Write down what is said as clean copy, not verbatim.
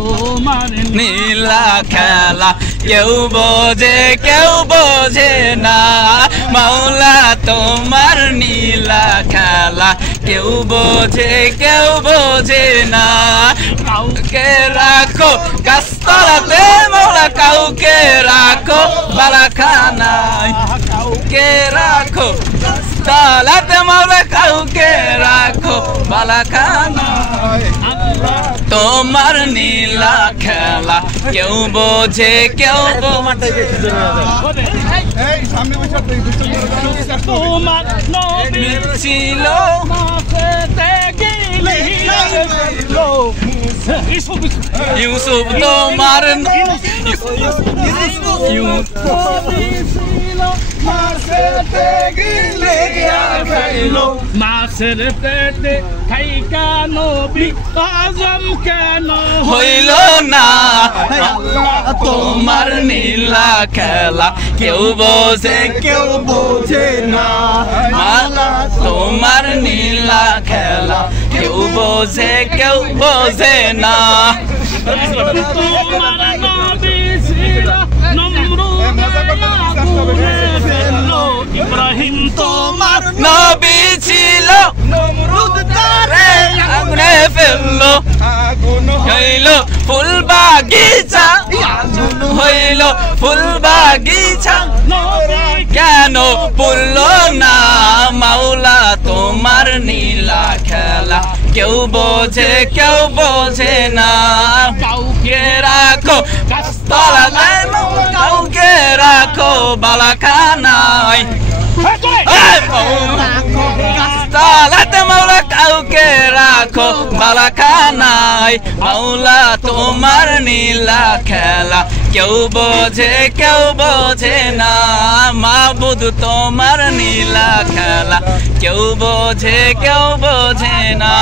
তোমার নীলা খেলা কেউ বোঝে না মাওলা তোমার নীলা খেলা কেউ বোঝে না কাউকে রাখো গাছতলাতে মাওলা কাউকে রাখো বালাখানায় কাউকে রাখো গাছতলাতে মাওলা কাউকে রাখো বালাখানায় তোমার নীলা খেলা কেউ বোঝে তোমার নবী ছিল ইউসুফ তোমার মাছের পেটে খাইকা নবী আজম কেন হইল না তোমার নীলা খেলা কেউ বোঝে না মালা তোমার নীলা খেলা কেউ বোঝে না তোমার নবী ছিল ইব্রাহিম তোমার নবী ছিল নমরুদ তারে আগুনে ফেললো হইল ফুল বাগিচা কেন বললো না মাওলা তোমার নীলা খেলা কেউ বোঝে না কাউকে রাখো গাছতলায় কাউকে রাখো বালাখানায় গাছতলাতে মাওলা কাউকে রাখো বালাখানায় মাওলা তোমার নীলা খেলা কেউ বোঝে না মাবুদ তোমার নীলা খেলা কেউ বোঝে না